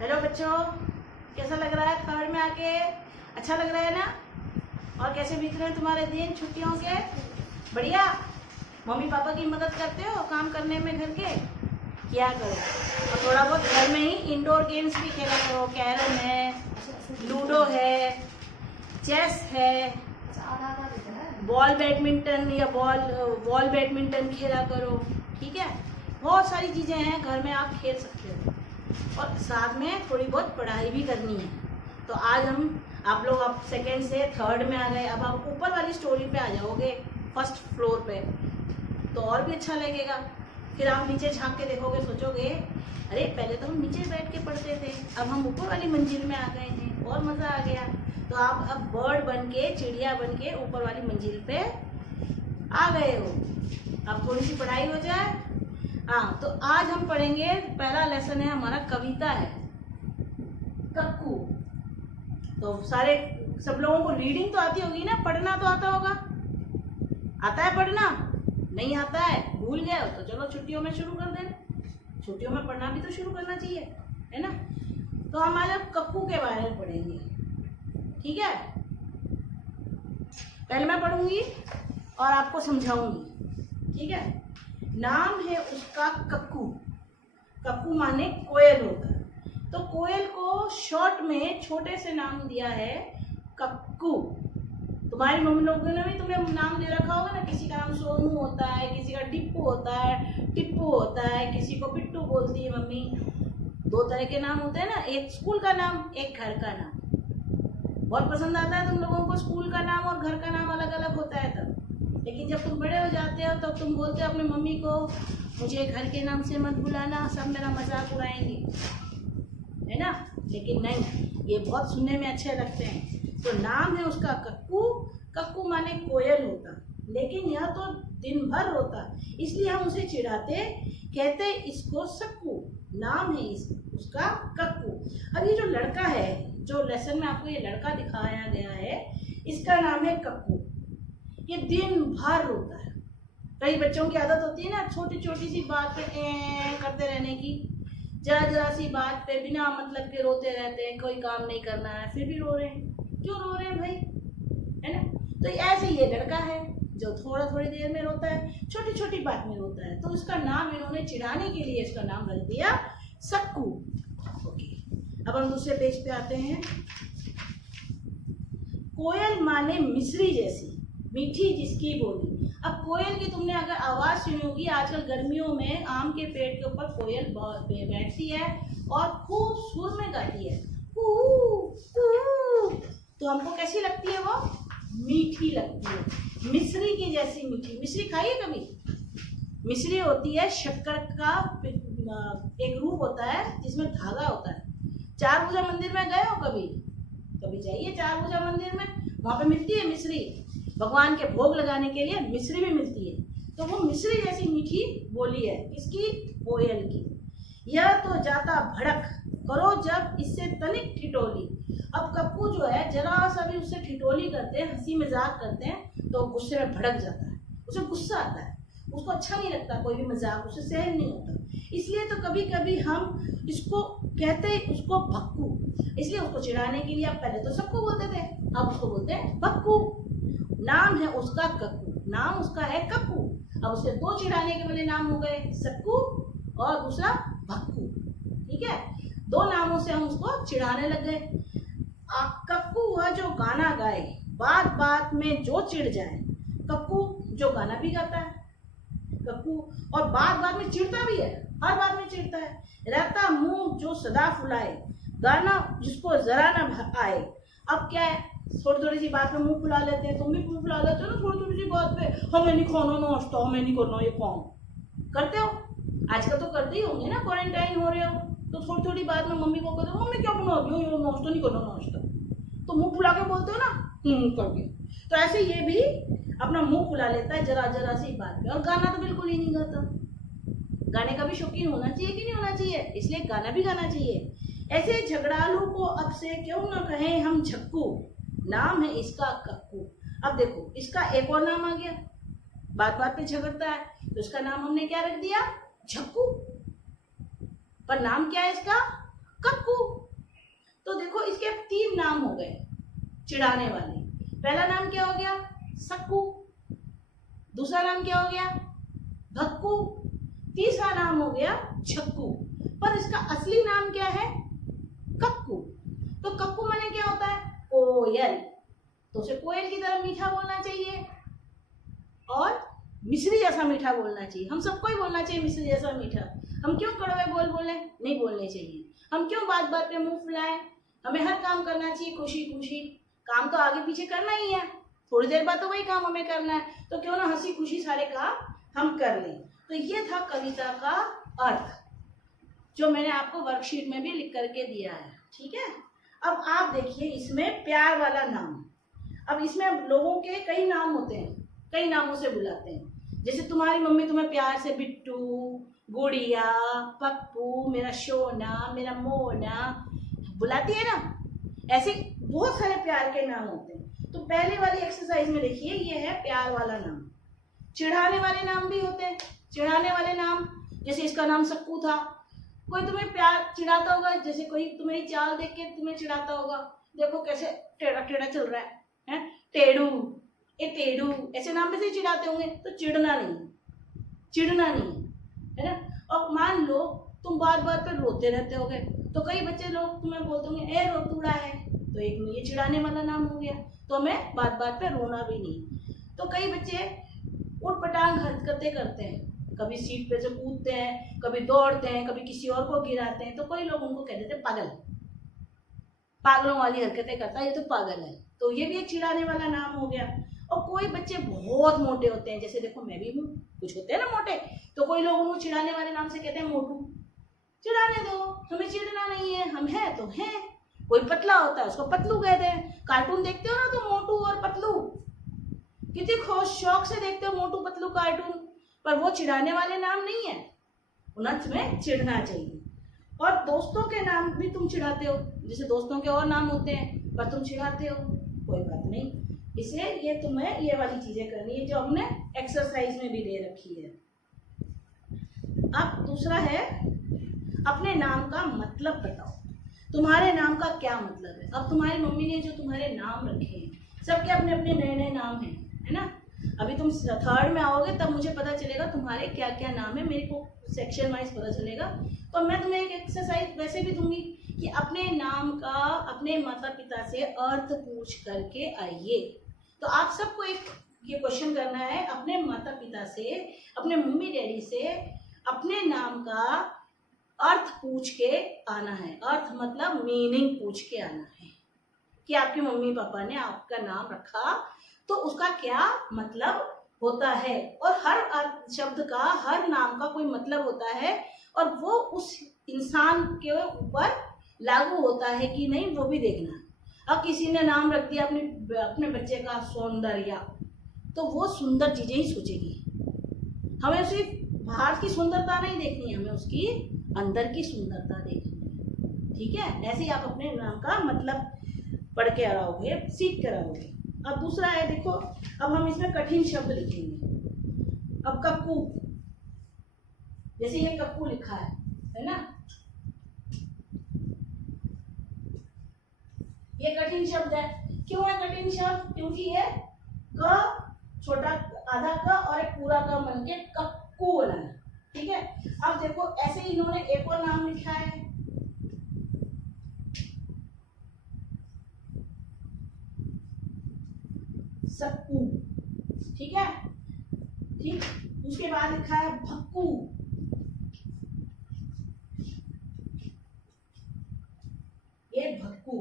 Hello बच्चों, कैसा लग रहा है थर्ड में आके? अच्छा लग रहा है ना? और कैसे बीत रहे हैं तुम्हारे दिन छुट्टियों के? बढ़िया। मम्मी पापा की मदद करते हो काम करने में घर के? किया करो। और थोड़ा बहुत घर में ही इंडोर गेम्स भी खेला करो। कैरम है, लूडो है, चेस है, बॉल बैडमिंटन या बॉल बैडमिंटन खेला करो। ठीक है, बहुत सारी चीज़ें हैं घर में, आप खेल सकते हो। और साथ में थोड़ी बहुत पढ़ाई भी करनी है। तो आज आप लोग अब सेकंड से थर्ड में आ गए। अब आप ऊपर वाली स्टोरी पे आ जाओगे, फर्स्ट फ्लोर पे, तो और भी अच्छा लगेगा। फिर आप नीचे झांक के देखोगे, सोचोगे अरे पहले तो हम नीचे बैठ के पढ़ते थे, अब हम ऊपर वाली मंजिल में आ गए हैं और मज़ा आ गया। तो आप अब बर्ड बन के, चिड़िया बन के ऊपर वाली मंजिल पे आ गए हो। अब थोड़ी सी पढ़ाई हो जाए। हाँ, तो आज हम पढ़ेंगे, पहला लेसन है हमारा कविता है, कक्कू। तो सब लोगों को रीडिंग तो आती होगी ना, पढ़ना तो आता होगा। आता है पढ़ना? नहीं आता है, भूल गए हो तो चलो छुट्टियों में शुरू कर देना। छुट्टियों में पढ़ना भी तो शुरू करना चाहिए, है ना? तो हम आज अब कक्कू के बारे में पढ़ेंगे। ठीक है, पहले मैं पढ़ूंगी और आपको समझाऊंगी। ठीक है, नाम है उसका कक्कू। कक्कू माने कोयल होता है। तो कोयल को शॉर्ट में छोटे से नाम दिया है कक्कू। तुम्हारी मम्मी लोगों ने भी तुम्हें नाम दे रखा होगा ना, किसी का नाम सोनू होता है, किसी का टिप्पू होता है, टिप्पू होता है, किसी को पिट्टू बोलती है मम्मी। दो तरह के नाम होते हैं ना, एक स्कूल का नाम, एक घर का नाम। बहुत पसंद आता है तुम लोगों को स्कूल का नाम और घर का नाम अलग अलग होता है तब। लेकिन जब तुम बड़े हो जाते हो तब तुम बोलते हो अपनी मम्मी को, मुझे घर के नाम से मत बुलाना, सब मेरा मजाक उड़ाएंगे, है ना? लेकिन नहीं, ये बहुत सुनने में अच्छे लगते हैं। तो नाम है उसका कक्कू। कक्कू माने कोयल होता, लेकिन यह तो दिन भर रोता, इसलिए हम उसे चिढ़ाते, कहते इसको सक्कू। नाम है उसका कक्कू। अब ये जो लड़का है, जो लेसन में आपको ये लड़का दिखाया गया है, इसका नाम है कक्कू। ये दिन भर रोता है। कई बच्चों की आदत होती है ना, छोटी छोटी सी बात पे करते रहने की, जरा जरा सी बात पे बिना मतलब के रोते रहते हैं। कोई काम नहीं करना है फिर भी रो रहे हैं। क्यों रो रहे हैं भाई, है ना? तो ऐसे ये लड़का है जो थोड़ी देर में रोता है, छोटी छोटी बात में रोता है। तो इसका नाम इन्होंने चिढ़ाने के लिए इसका नाम रख दिया सक्कू। ओके, अब हम दूसरे पेज पे आते हैं। कोयल माने मिश्री जैसी, मीठी जिसकी बोली। अब कोयल की तुमने अगर आवाज सुनी होगी, आजकल गर्मियों में आम के पेड़ के ऊपर कोयल बैठती है और खूब सुर में गाती है, कू कू। तो हमको कैसी लगती है वो? मीठी लगती है, मिश्री की जैसी मीठी। मिश्री खाई है कभी? मिश्री होती है शक्कर का एक रूप होता है जिसमें धागा होता है। चार भुजा मंदिर में गए हो कभी? कभी जाइए चार भुजा मंदिर में, वहां पे मिलती है मिश्री। भगवान के भोग लगाने के लिए मिश्री भी मिलती है। तो वो मिश्री जैसी मीठी बोली है किसकी? कोयल की। यह तो जाता भड़क, करो जब इससे तनिक ठिठोली। अब कक्कू जो है, जरा सा भी उससे ठिठोली करते हैं, हंसी मजाक करते हैं, तो गुस्से में भड़क जाता है, उसे गुस्सा आता है, उसको अच्छा नहीं लगता, कोई भी मजाक उसे सहन नहीं होता। इसलिए तो कभी कभी हम इसको कहते हैं उसको भक्कू। इसलिए उसको चिढ़ाने के लिए अब पहले तो सबको बोलते थे, अब उसको बोलते हैं भक्कू। नाम है उसका कक्कू, नाम उसका है कक्कू। अब उसके दो चिढ़ाने के वाले नाम हो गए, सक्कू और दूसरा भक्कू। ठीक है, दो नामों से हम उसको चिढ़ाने लग गए। कक्कू वह जो गाना गाए, बात बात में जो चिढ़ जाए। कक्कू जो गाना भी गाता है कक्कू, और बात बात में चिढ़ता भी है, हर बात में चिढ़ता है। रहता मुंह जो सदा फुलाए, गाना जिसको जरा ना आए। अब क्या है, थोड़ी सी बात में मुंह फुला लेते हैं। तुम भी मुंह फुला लेते हो ना थोड़ी सी बात पे, हमें नहीं खाना नाश्ता, हमें नहीं करना ये काम। करते हो? आजकल तो करते ही होंगे ना, क्वारंटाइन हो रहे हो तो थोड़ी बात में मम्मी को कहते हो, मम्मी क्या बना रही हो, ये नाश्ता नहीं करना नाश्ता, तो मुंह फुला के बोलते हो ना करके। तो ऐसे ये भी अपना मुंह फुला लेता है जरा सी बात पे, और गाना तो बिल्कुल ही नहीं गाता। गाने का भी शौकीन होना चाहिए कि नहीं होना चाहिए? इसलिए गाना भी गाना चाहिए। ऐसे झगड़ालू को अब से क्यों ना कहें हम झक्कू। नाम है इसका कक्कू। अब देखो, इसका एक और नाम आ गया, बात बात पे झगड़ता है, तो इसका नाम हमने क्या रख दिया? झक्कू। पर नाम क्या है इसका? कक्कू। तो देखो इसके 3 नाम हो गए चिढ़ाने वाले। पहला नाम क्या हो गया? सक्कू। दूसरा नाम क्या हो गया? भक्कू। तीसरा नाम हो गया छक्कू। पर इसका असली नाम क्या है? कक्कू। तो कक्कू माने क्या होता है? कोयल। तो उसे कोयल की तरह मीठा बोलना चाहिए और मिश्री जैसा मीठा बोलना चाहिए। हम सबको ही बोलना चाहिए मिश्री जैसा मीठा। हम क्यों कड़वे बोल बोले? नहीं बोलने चाहिए। हम क्यों बात बात पे मुंह फुलाएं? हमें हर काम करना चाहिए खुशी खुशी। काम तो आगे पीछे करना ही है, थोड़ी देर बाद तो वही काम हमें करना है, तो क्यों ना हंसी खुशी सारे काम हम कर लें। तो ये था कविता का अर्थ, जो मैंने आपको वर्कशीट में भी लिख करके दिया है। ठीक है, अब आप देखिए इसमें प्यार वाला नाम। अब इसमें लोगों के कई नाम होते हैं, कई नामों से बुलाते हैं। जैसे तुम्हारी मम्मी तुम्हें प्यार से बिट्टू, गुड़िया, पप्पू, मेरा सोना, मेरा मोना बुलाती है ना, ऐसे बहुत सारे प्यार के नाम होते हैं। तो पहले वाली एक्सरसाइज में देखिए, ये है प्यार वाला नाम। चिढ़ाने वाले नाम भी होते हैं। चिढ़ाने वाले नाम, जैसे इसका नाम सक्कू था। कोई तुम्हें प्यार चिढ़ाता होगा, जैसे कोई तुम्हारी चाल देख के तुम्हें चिढ़ाता होगा, देखो कैसे टेढ़ा टेढ़ा चल रहा है, टेढ़ू, ए टेढ़ू, ऐसे नाम से चिढ़ाते होंगे। तो चिढ़ना नहीं, चिढ़ना नहीं है ना। और मान लो तुम बार बार पे रोते रहते होगे, तो कई बच्चे लोग तुम्हें बोलते होंगे ए रोतूड़ा है, तो एक ये चिढ़ाने वाला नाम हो गया। तो हमें बात बात पे रोना भी नहीं। तो कई बच्चे उठपटांग हरकतें करते हैं, कभी सीट पे से कूदते हैं, कभी दौड़ते हैं, कभी किसी और को गिराते हैं, तो कोई लोग उनको कह देते हैं पागल, पागलों वाली हरकतें करता है, ये तो पागल है। तो ये भी एक चिढ़ाने वाला नाम हो गया। और कोई बच्चे बहुत मोटे होते हैं, जैसे देखो मैं भी हूँ, कुछ होते हैं ना मोटे, तो कोई लोग उनको चिढ़ाने वाले नाम से कहते हैं मोटू। चिढ़ाने दो, हमें चिढ़ना नहीं है, हम हैं तो हैं। कोई पतला होता है उसको पतलू कहते हैं। कार्टून देखते हो ना तो मोटू और पतलू कितने खुश शौक से देखते हो, मोटू पतलू कार्टून, पर वो चिढ़ाने वाले नाम नहीं है, उन्हें तुम्हें चिढ़ना चाहिए। और दोस्तों के नाम भी तुम चिढ़ाते हो, जैसे दोस्तों के और नाम होते हैं पर तुम चिढ़ाते हो, कोई बात नहीं। इसलिए ये तुम्हें ये वाली चीजें करनी है जो हमने एक्सरसाइज में भी दे रखी है। अब दूसरा है अपने नाम का मतलब बताओ। तुम्हारे नाम का क्या मतलब है? अब तुम्हारी मम्मी ने जो तुम्हारे नाम रखे हैं, सबके अपने अपने नए नए नाम हैं, है ना। अभी तुम 3rd में आओगे तब मुझे पता चलेगा तुम्हारे क्या क्या नाम है, मेरे को सेक्शन वाइज पता चलेगा। तो मैं तुम्हें एक एक्सरसाइज वैसे भी दूंगी कि अपने नाम का अपने माता पिता से अर्थ पूछ करके आइए। तो आप सबको एक ये क्वेश्चन करना है, अपने माता पिता से, अपने मम्मी डैडी से अपने नाम का अर्थ पूछ के आना है। अर्थ मतलब मीनिंग पूछ के आना है कि आपके मम्मी पापा ने आपका नाम रखा तो उसका क्या मतलब होता है। और हर शब्द का, हर नाम का कोई मतलब होता है और वो उस इंसान के ऊपर लागू होता है कि नहीं, वो भी देखना। अब किसी ने नाम रख दिया अपने बच्चे का सौंदर्य, तो वो सुंदर चीजें ही सोचेगी। हमें सिर्फ बाहर की सुंदरता नहीं देखनी है, हमें उसकी अंदर की सुंदरता देखनी है। ठीक है, ऐसे ही आप अपने नाम का मतलब पढ़ के आओगे, सीख कर आओगे। अब दूसरा है, देखो अब हम इसमें कठिन शब्द लिखेंगे। अब कक्कू, जैसे ये कक्कू लिखा है ना, ये कठिन शब्द है। क्यों है कठिन शब्द? क्योंकि ये क छोटा आधा क और एक पूरा क बन के कक्कू बना है। ठीक है, अब देखो ऐसे ही इन्होंने एक और नाम लिखा है, सक्कू। ठीक है, ठीक, उसके बाद लिखा है भक्कू, ये भक्कू।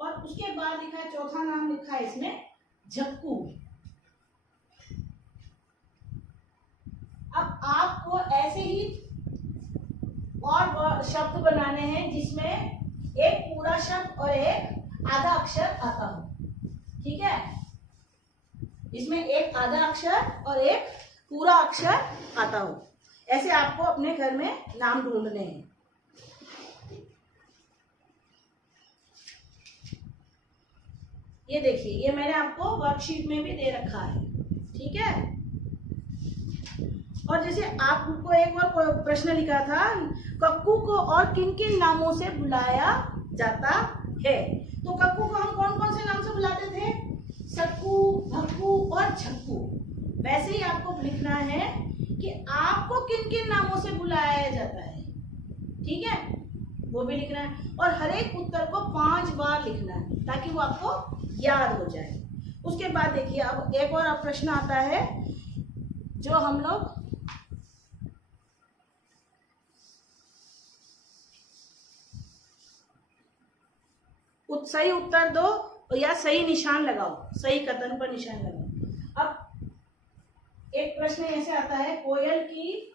और उसके बाद लिखा है, चौथा नाम लिखा है इसमें झक्कू। अब आपको ऐसे ही और शब्द बनाने हैं जिसमें एक पूरा शब्द और एक आधा अक्षर आता हो। ठीक है, इसमें एक आधा अक्षर और एक पूरा अक्षर आता हो। ऐसे आपको अपने घर में नाम ढूंढने हैं। ये देखिए, ये मैंने आपको वर्कशीट में भी दे रखा है। ठीक है, और जैसे आपको एक और प्रश्न लिखा था, कक्कू को और किन किन नामों से बुलाया जाता है। तो कक्कू को हम कौन कौन से नाम से बुलाते थे? सक्कू, भक्कू और झक्कू। वैसे ही आपको लिखना है कि आपको किन किन नामों से बुलाया जाता है, ठीक है, वो भी लिखना है। और हर एक उत्तर को 5 बार लिखना है ताकि वो आपको याद हो जाए। उसके बाद देखिए अब एक और प्रश्न आता है जो हम लोग सही उत्तर दो या सही निशान लगाओ, सही कथन पर निशान लगाओ। अब एक प्रश्न ऐसे आता है, कोयल की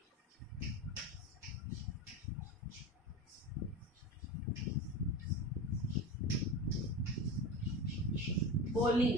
बोली,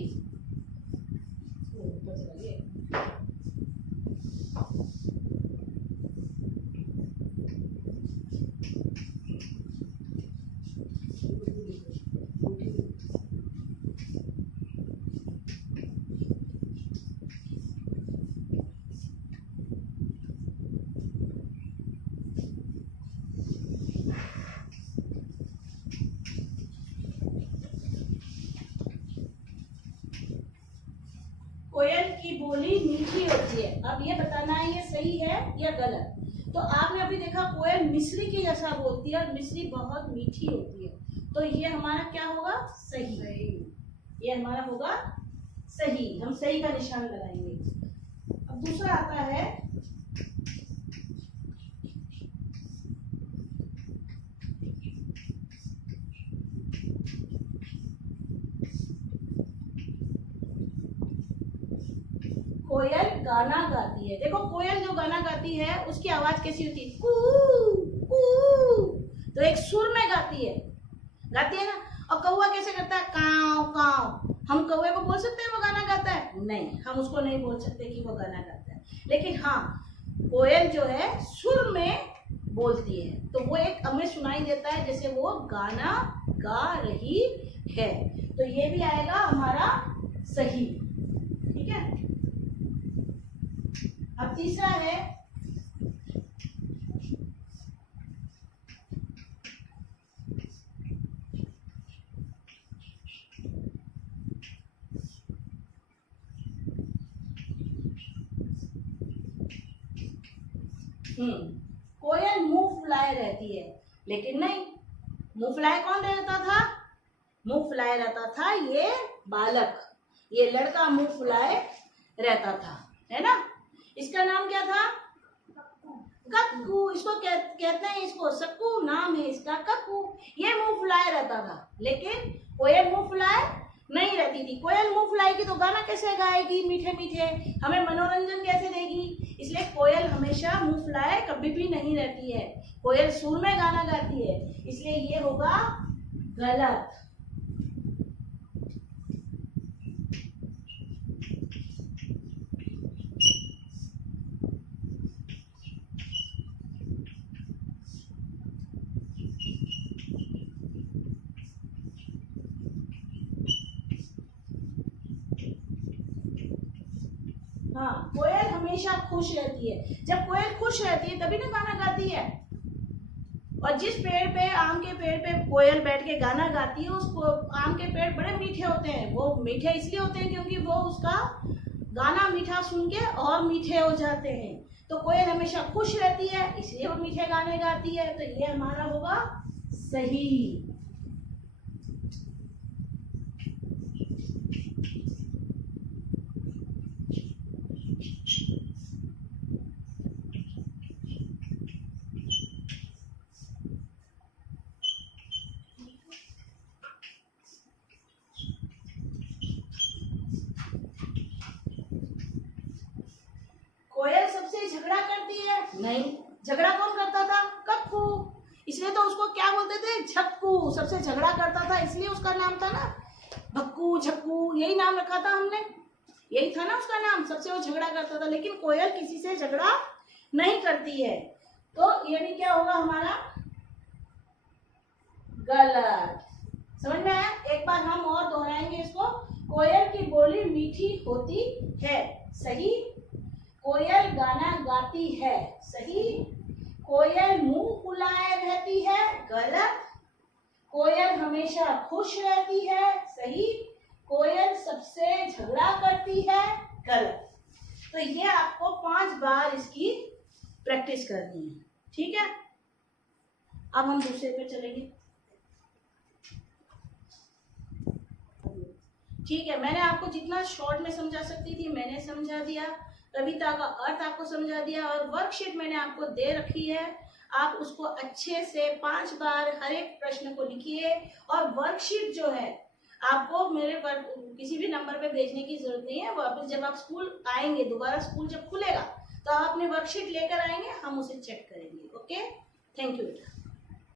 कोयल की बोली मीठी होती है। अब ये बताना है ये सही है या गलत। तो आपने अभी देखा कोयल मिश्री के जैसा बोलती है और मिश्री बहुत मीठी होती है, तो ये हमारा क्या होगा? सही। ये हमारा होगा सही, हम सही का निशान लगाएंगे। अब दूसरा आता है कोयल गाना गाती है। देखो कोयल जो गाना गाती है उसकी आवाज कैसी होती है? कू कू। तो एक सुर में गाती है ना। और कौवा कैसे करता है? काव काव। हम कौवे को बोल सकते हैं वो गाना गाता है? नहीं, हम उसको नहीं बोल सकते कि वो गाना गाता है। लेकिन हाँ, कोयल जो है सुर में बोलती है, तो वो एक हमें सुनाई देता है जैसे वो गाना गा रही है। तो ये भी आएगा हमारा सही, ठीक है। अब तीसरा है कोयल मुंह फुलाए रहती है, लेकिन नहीं, मुंह फुलाए कौन रहता था? मुंह फुलाए रहता था ये बालक, ये लड़का मुंह फुलाए रहता था, है ना। इसका नाम क्या था? कक्कू। इसको कहते हैं, इसको सक्कू नाम है इसका, कक्कू। ये मुंह फुलाए रहता था, लेकिन कोयल मुंह फुलाए नहीं रहती थी। कोयल मुंह फुलाएगी तो गाना कैसे गाएगी? मीठे मीठे, हमें मनोरंजन कैसे देगी? इसलिए कोयल हमेशा मुंह फुलाए कभी भी नहीं रहती है। कोयल सुर में गाना गाती है, इसलिए ये होगा गलत। हाँ, कोयल हमेशा खुश रहती है। जब कोयल खुश रहती है तभी ना गाना गाती है। और जिस पेड़ पे, आम के पेड़ पे कोयल बैठ के गाना गाती है, उस आम के पेड़ बड़े मीठे होते हैं। वो मीठे इसलिए होते हैं क्योंकि वो उसका गाना मीठा सुन के और मीठे हो जाते हैं। तो कोयल हमेशा खुश रहती है, इसलिए वो मीठे गाने गाती है। तो ये हमारा होगा सही। कोयल सबसे झगड़ा करती है? नहीं, झगड़ा कौन करता था? कक्कू। इसलिए तो उसको क्या बोलते थे? झक्कू। सबसे झगड़ा करता था इसलिए उसका नाम था ना भक्कू, झक्कू, यही नाम रखा था हमने, यही था ना उसका नाम। सबसे वो झगड़ा करता था, लेकिन कोयल किसी से झगड़ा नहीं करती है। तो ये भी क्या होगा हमारा? गलत। समझ में आया? एक बार हम और दोहराएंगे इसको। कोयल की बोली मीठी होती है, सही। कोयल गाना गाती है, सही। कोयल मुंह फुलाए रहती है, गलत। कोयल हमेशा खुश रहती है, सही। कोयल सबसे झगड़ा करती है, गलत। तो ये आपको 5 बार इसकी प्रैक्टिस करनी है, ठीक है। अब हम दूसरे पे चलेंगे। ठीक है, मैंने आपको जितना शॉर्ट में समझा सकती थी मैंने समझा दिया, कविता का अर्थ आपको समझा दिया, और वर्कशीट मैंने आपको दे रखी है। आप उसको अच्छे से 5 बार हर एक प्रश्न को लिखिए, और वर्कशीट जो है आपको मेरे पर किसी भी नंबर पे भेजने की जरूरत नहीं है। वापस जब आप स्कूल आएंगे, दोबारा स्कूल जब खुलेगा तो आप अपनी वर्कशीट लेकर आएंगे, हम उसे चेक करेंगे। ओके, थैंक यू बेटा।